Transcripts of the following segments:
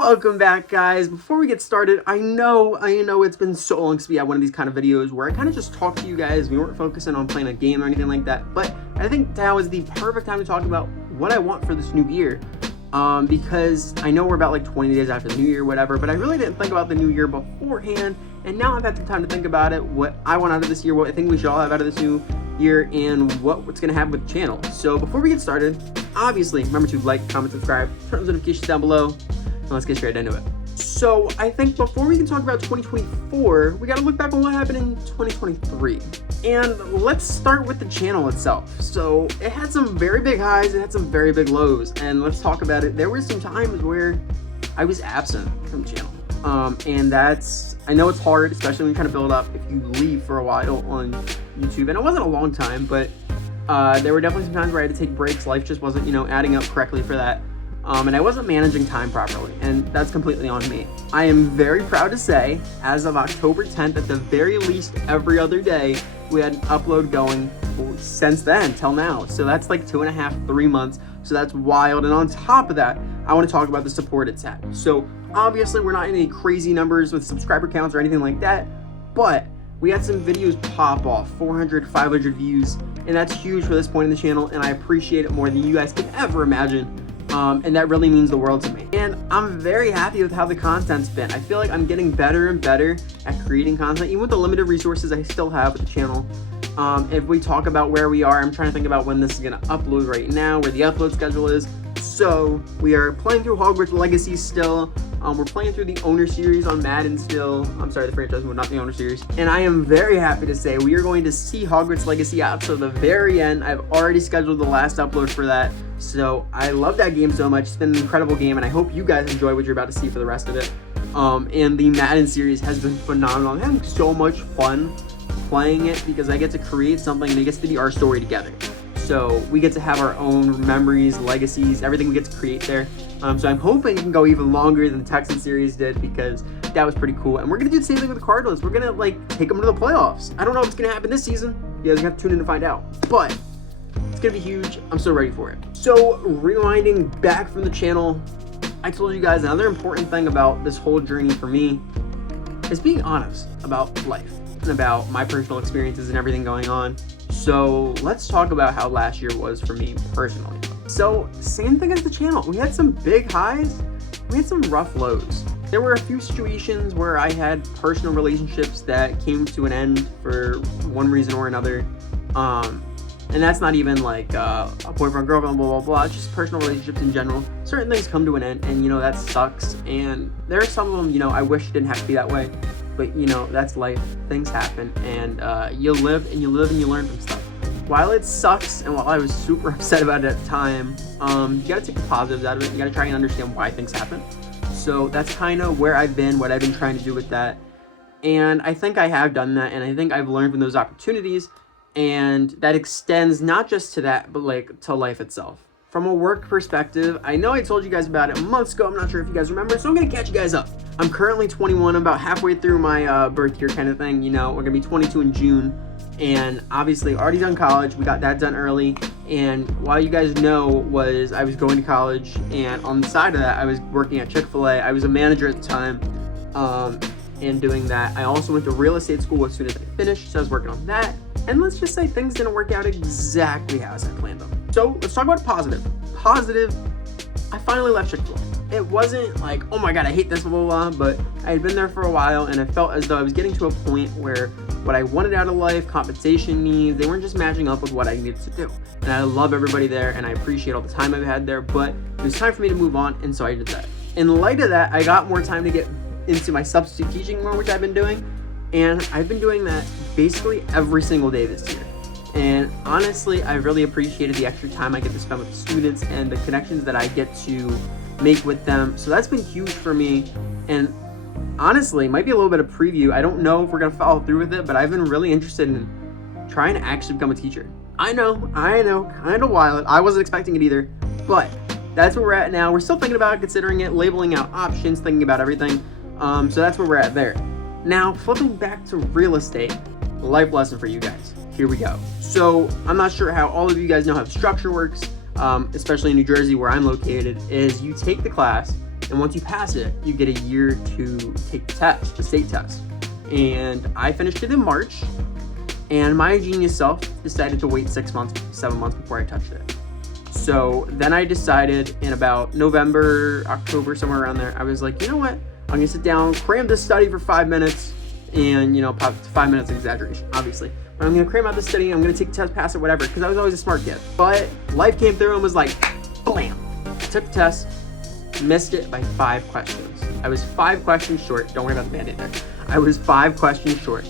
Welcome back, guys. Before we get started, I know it's been so long since we had one of these kind of videos where I kind of just talked to you guys. We weren't focusing on playing a game or anything like that, but I think now is the perfect time to talk about what I want for this new year. Because I know we're about like 20 days after the new year, whatever, but I really didn't think about the new year beforehand, and now I've had the time to think about it, what I want out of this year, what I think we should all have out of this new year, and what's gonna happen with the channel. So before we get started, obviously remember to like, comment, subscribe, turn those notifications down below, and let's get straight into it. So I think before we can talk about 2024, we gotta look back on what happened in 2023. And let's start with the channel itself. So it had some very big highs, it had some very big lows, and let's talk about it. There were some times where I was absent from the channel. And I know it's hard, especially when you're trying to build up if you leave for a while on YouTube. And it wasn't a long time, but there were definitely some times where I had to take breaks. Life just wasn't, adding up correctly for that. And I wasn't managing time properly, and that's completely on me. I am very proud to say, as of October 10th, at the very least every other day, we had an upload going since then till now. So that's like 2.5, 3 months. So that's wild. And on top of that, I want to talk about the support it's had. So obviously we're not in any crazy numbers with subscriber counts or anything like that, but we had some videos pop off, 400, 500 views, and that's huge for this point in the channel, and I appreciate it more than you guys can ever imagine. And that really means the world to me. And I'm very happy with how the content's been. I feel like I'm getting better and better at creating content, even with the limited resources I still have with the channel. If we talk about where we are, I'm trying to think about when this is gonna upload right now, where the upload schedule is. So we are playing through Hogwarts Legacy still. We're playing through the Owner series on Madden still. I'm sorry, the franchise mode, not the Owner series. And I am very happy to say we are going to see Hogwarts Legacy out to the very end. I've already scheduled the last upload for that. So I love that game so much. It's been an incredible game, and I hope you guys enjoy what you're about to see for the rest of it. And the Madden series has been phenomenal. I'm having so much fun playing it because I get to create something and it gets to be our story together. So we get to have our own memories, legacies, everything we get to create there. So I'm hoping it can go even longer than the Texan series did, because that was pretty cool. And we're gonna do the same thing with the Cardinals. We're gonna take them to the playoffs. I don't know what's gonna happen this season. You guys have to tune in to find out. But it's gonna be huge. I'm so ready for it. So rewinding back from the channel, I told you guys another important thing about this whole journey for me is being honest about life and about my personal experiences and everything going on. So let's talk about how last year was for me personally. So same thing as the channel. We had some big highs, we had some rough lows. There were a few situations where I had personal relationships that came to an end for one reason or another. And that's not even like a boyfriend, girlfriend, blah, blah, blah. It's just personal relationships in general. Certain things come to an end, and that sucks. And there are some of them, I wish it didn't have to be that way. But that's life. Things happen, and you live and you learn from stuff. While it sucks, and while I was super upset about it at the time, you gotta take the positives out of it. You gotta try and understand why things happen. So that's kind of where I've been, what I've been trying to do with that. And I think I have done that, and I think I've learned from those opportunities. And that extends not just to that, but to life itself. From a work perspective, I know I told you guys about it months ago. I'm not sure if you guys remember, so I'm gonna catch you guys up. I'm currently 21. I'm about halfway through my birth year kind of thing. We're gonna be 22 in June, and obviously already done college. We got that done early, and while you guys know I was going to college, and on the side of that, I was working at Chick-fil-A. I was a manager at the time, and doing that. I also went to real estate school as soon as I finished, so I was working on that. And let's just say things didn't work out exactly how I planned them. So let's talk about positive. Positive, I finally left Chick-fil-A. It wasn't like, oh my God, I hate this, blah, blah, blah, but I had been there for a while, and I felt as though I was getting to a point where what I wanted out of life, compensation needs, they weren't just matching up with what I needed to do. And I love everybody there, and I appreciate all the time I've had there, but it was time for me to move on, and so I did that. In light of that, I got more time to get into my substitute teaching more, which I've been doing, and I've been doing that basically every single day this year. And honestly, I really appreciated the extra time I get to spend with the students and the connections that I get to make with them. So that's been huge for me. And honestly, might be a little bit of preview. I don't know if we're gonna follow through with it, but I've been really interested in trying to actually become a teacher. I know, kind of wild. I wasn't expecting it either, but that's where we're at now. We're still thinking about it, considering it, labeling out options, thinking about everything. So that's where we're at there. Now, flipping back to real estate, life lesson for you guys. Here we go. So I'm not sure how all of you guys know how the structure works, especially in New Jersey where I'm located, is you take the class, And once you pass it, you get a year to take the test, the state test. And I finished it in March, and my genius self decided to wait 7 months before I touched it. So then I decided in about November, October, somewhere around there, I was like, you know what? I'm gonna sit down, cram this study for 5 minutes, and 5 minutes exaggeration, obviously. But I'm gonna cram out the study, I'm gonna take the test, pass it, whatever, because I was always a smart kid. But life came through and was like, blam! Took the test, missed it by 5 questions. I was 5 questions short. Don't worry about the Band-Aid there. I was 5 questions short,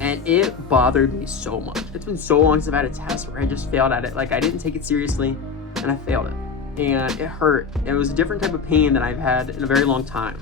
and it bothered me so much. It's been so long since I've had a test where I just failed at it. Like, I didn't take it seriously, and I failed it. And it hurt. It was a different type of pain than I've had in a very long time.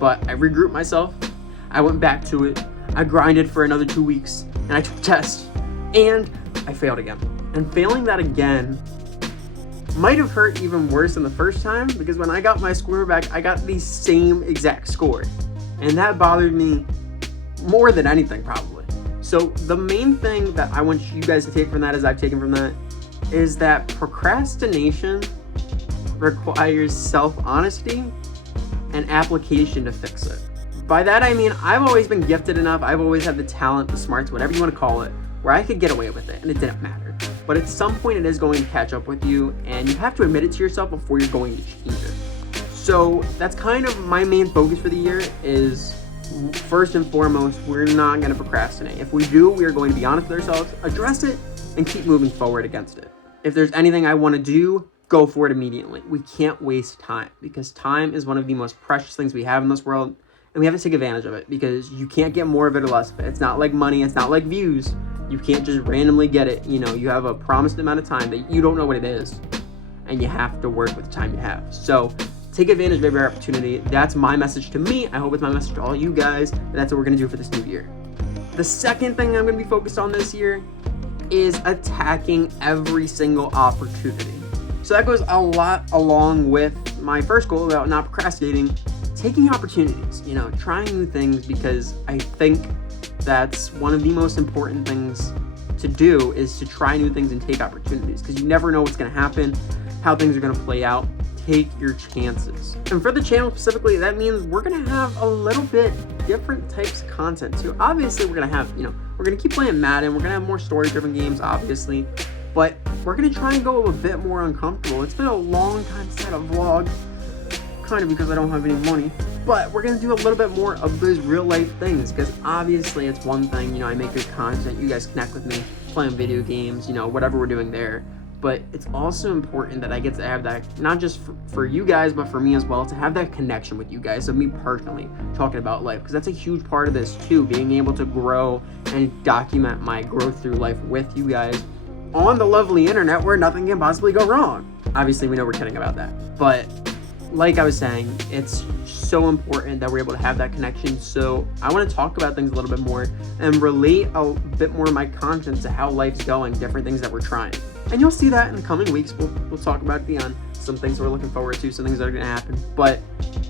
But I regrouped myself. I went back to it. I grinded for another 2 weeks, and I took the test, and I failed again. And failing that again might have hurt even worse than the first time, because when I got my score back, I got the same exact score. And that bothered me more than anything, probably. So the main thing that I want you guys to take from that, as I've taken from that, is that procrastination requires self-honesty and application to fix it. By that I mean, I've always been gifted enough, I've always had the talent, the smarts, whatever you want to call it, where I could get away with it and it didn't matter. But at some point it is going to catch up with you, and you have to admit it to yourself before you're going to change it. So that's kind of my main focus for the year is, first and foremost, we're not going to procrastinate. If we do, we are going to be honest with ourselves, address it, and keep moving forward against it. If there's anything I want to do, go for it immediately. We can't waste time, because time is one of the most precious things we have in this world, and we have to take advantage of it, because you can't get more of it or less of it. It's not like money, it's not like views. You can't just randomly get it. You have a promised amount of time that you don't know what it is, and you have to work with the time you have. So take advantage of every opportunity. That's my message to me. I hope it's my message to all you guys. That's what we're going to do for this new year. The second thing I'm going to be focused on this year is attacking every single opportunity. So that goes a lot along with my first goal about not procrastinating, taking opportunities, trying new things, because I think that's one of the most important things to do, is to try new things and take opportunities, because you never know what's going to happen, how things are going to play out. Take your chances. And for the channel specifically, that means we're going to have a little bit different types of content too. Obviously, we're going to have, we're going to keep playing Madden. We're going to have more story-driven games, obviously, but we're going to try and go a bit more uncomfortable. It's been a long time since I had a vlog, kind of because I don't have any money, but we're going to do a little bit more of those real-life things, because obviously it's one thing, I make good content, you guys connect with me, playing video games, whatever we're doing there. But it's also important that I get to have that, not just for you guys, but for me as well, to have that connection with you guys, so me personally talking about life, because that's a huge part of this too, being able to grow and document my growth through life with you guys on the lovely internet where nothing can possibly go wrong. Obviously, we know we're kidding about that, but like I was saying, it's so important that we're able to have that connection. So I want to talk about things a little bit more and relate a bit more of my content to how life's going, different things that we're trying. And you'll see that in the coming weeks. We'll talk about it beyond some things we're looking forward to, some things that are going to happen. But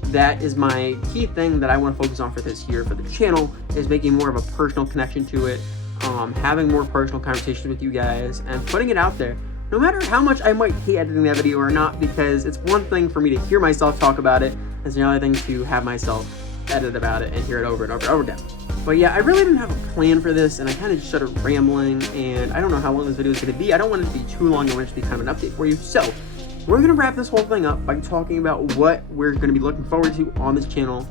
that is my key thing that I want to focus on for this year for the channel, is making more of a personal connection to it, having more personal conversations with you guys, and putting it out there. No matter how much I might hate editing that video or not, because it's one thing for me to hear myself talk about it, it's another thing to have myself edit about it and hear it over and over and over again. But yeah, I really didn't have a plan for this, and I kind of just started rambling, and I don't know how long this video is going to be. I don't want it to be too long. I want it to be kind of an update for you. So we're going to wrap this whole thing up by talking about what we're going to be looking forward to on this channel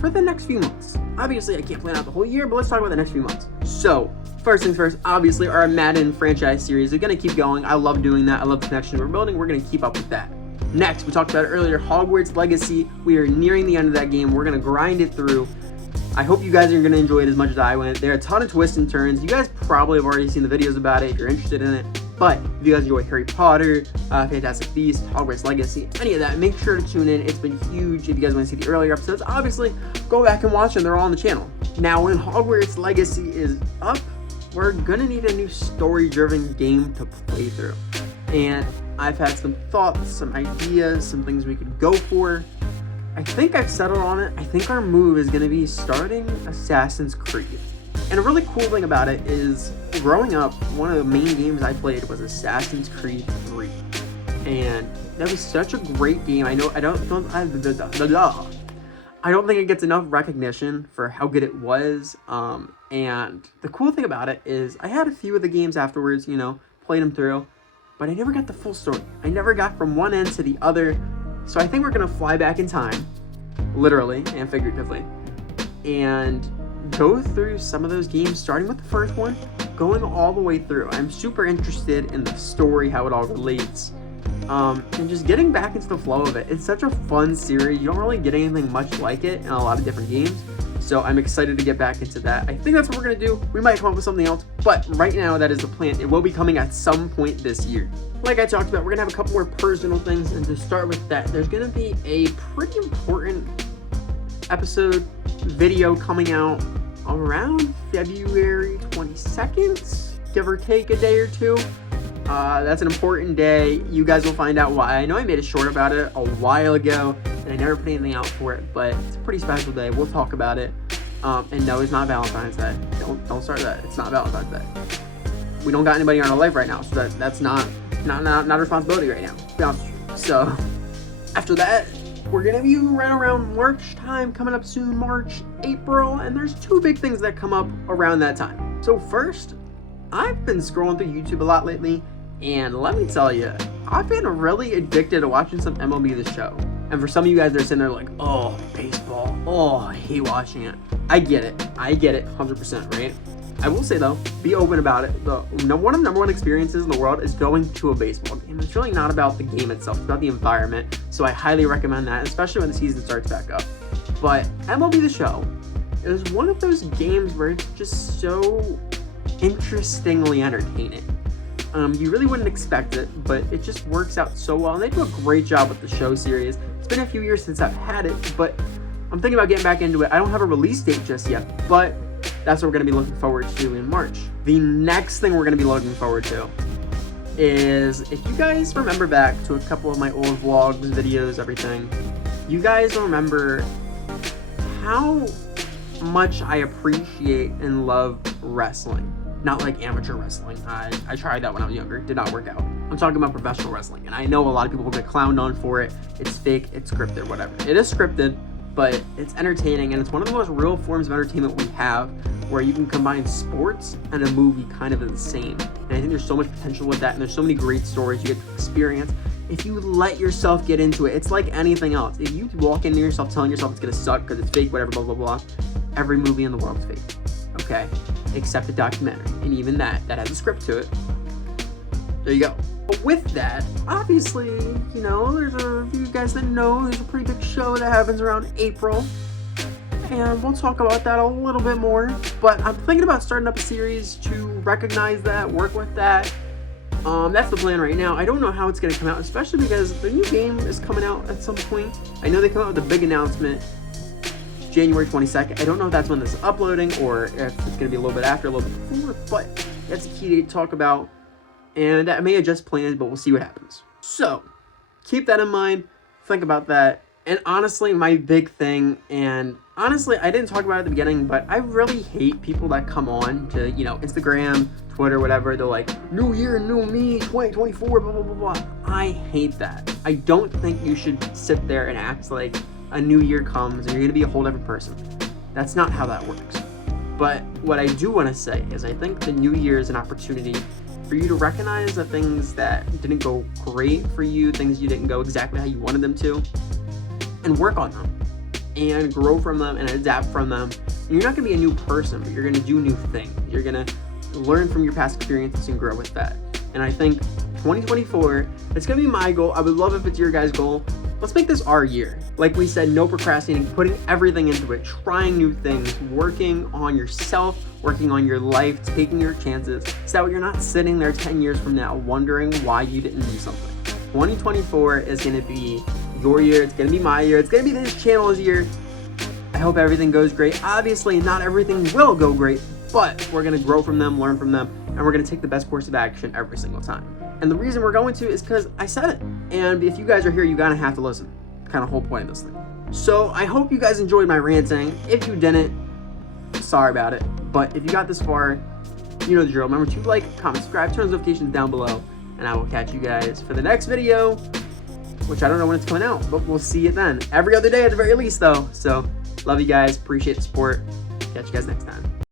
for the next few months. Obviously, I can't plan out the whole year, but let's talk about the next few months. So first things first, obviously our Madden franchise series is going to keep going. I love doing that. I love the connection we're building. We're going to keep up with that. Next, we talked about it earlier, Hogwarts Legacy. We are nearing the end of that game. We're going to grind it through. I hope you guys are going to enjoy it as much as I went. There are a ton of twists and turns. You guys probably have already seen the videos about it if you're interested in it. But if you guys enjoy Harry Potter, Fantastic Beasts, Hogwarts Legacy, any of that, make sure to tune in. It's been huge. If you guys want to see the earlier episodes, obviously, go back and watch them. They're all on the channel. Now, when Hogwarts Legacy is up, we're going to need a new story-driven game to play through. And I've had some thoughts, some ideas, some things we could go for. I think I've settled on it. I think our move is going to be starting Assassin's Creed. And a really cool thing about it is, growing up, one of the main games I played was Assassin's Creed 3. and that was such a great game. I don't think it gets enough recognition for how good it was. And the cool thing about it is I had a few of the games afterwards, played them through, but I never got the full story. I never got from one end to the other. So I think we're gonna fly back in time, literally and figuratively, and go through some of those games, starting with the first one, going all the way through. I'm super interested in the story, how it all relates, and just getting back into the flow of it. It's such a fun series. You don't really get anything much like it in a lot of different games, so I'm excited to get back into that. I think that's what we're gonna do. We might come up with something else, but right now that is the plan. It will be coming at some point this year. Like I talked about, we're gonna have a couple more personal things, and to start with that, there's gonna be a pretty important episode video coming out around February 22nd, give or take a day or two. That's an important day. You guys will find out why. I know I made a short about it a while ago, and I never put anything out for it, but it's a pretty special day. We'll talk about it. And no, it's not Valentine's Day. Don't start that. It's not Valentine's Day. We don't got anybody in our life right now, so that's not a responsibility right now. So after that, we're gonna be right around March time, coming up soon, March, April, and there's two big things that come up around that time. So first, I've been scrolling through YouTube a lot lately, and let me tell you, I've been really addicted to watching some MLB The Show. And for some of you guys that are sitting there like, oh, baseball, oh, I hate watching it. I get it, 100%, right? I will say though, be open about it. One of the number one experiences in the world is going to a baseball game. It's really not about the game itself, it's about the environment. So I highly recommend that, especially when the season starts back up. But MLB The Show is one of those games where it's just so interestingly entertaining. You really wouldn't expect it, but it just works out so well. And they do a great job with the show series. It's been a few years since I've had it, but I'm thinking about getting back into it. I don't have a release date just yet, but that's what we're going to be looking forward to in March. The next thing we're going to be looking forward to is, if you guys remember back to a couple of my old vlogs, videos, everything, you guys remember how much I appreciate and love wrestling. Not like amateur wrestling. I tried that when I was younger. Did not work out. I'm talking about professional wrestling. And I know a lot of people will get clowned on for it. It's fake, it's scripted, whatever. It is scripted, but it's entertaining, and it's one of the most real forms of entertainment we have, where you can combine sports and a movie kind of in the same. And I think there's so much potential with that, and there's so many great stories you get to experience if you let yourself get into it. It's like anything else. If you walk into yourself telling yourself it's gonna suck because it's fake, whatever, blah, blah, blah, every movie in the world is fake, okay? Except a documentary, and even that has a script to it. There you go. But with that, obviously, there's a few guys that know there's a pretty big show that happens around April, and we'll talk about that a little bit more. But I'm thinking about starting up a series to recognize that, work with that. That's the plan right now. I don't know how it's going to come out, especially because the new game is coming out at some point. I know they come out with a big announcement January 22nd. I don't know if that's when this is uploading or if it's going to be a little bit after, a little bit before, but that's a key to talk about. And that may have just planned, but we'll see what happens. So keep that in mind. Think about that. And honestly, my big thing, and honestly, I didn't talk about it at the beginning, but I really hate people that come on to, Instagram, Twitter, whatever. They're like, new year, new me, 2024, blah, blah, blah, blah. I hate that. I don't think you should sit there and act like a new year comes and you're going to be a whole different person. That's not how that works. But what I do want to say is I think the new year is an opportunity for you to recognize the things that didn't go great for you, things you didn't go exactly how you wanted them to, and work on them and grow from them and adapt from them. And you're not going to be a new person, but you're going to do new things. You're going to learn from your past experiences and grow with that. And I think 2024, it's going to be my goal. I would love if it's your guys' goal. Let's make this our year. Like we said, no procrastinating, putting everything into it, trying new things, working on yourself, working on your life, taking your chances, so that you're not sitting there 10 years from now wondering why you didn't do something. 2024 is going to be your year. It's going to be my year. It's going to be this channel's year. I hope everything goes great. Obviously, not everything will go great, but we're going to grow from them, learn from them, and we're going to take the best course of action every single time. And the reason we're going to is because I said it. And if you guys are here, you're going to have to listen. Kind of whole point of this thing. So I hope you guys enjoyed my ranting. If you didn't, sorry about it. But if you got this far, you know the drill. Remember to like, comment, subscribe, turn those notifications down below. And and I will catch you guys for the next video, which I don't know when it's coming out, but we'll see it then. Every other day at the very least, though. So, love you guys. Appreciate the support. Catch you guys next time.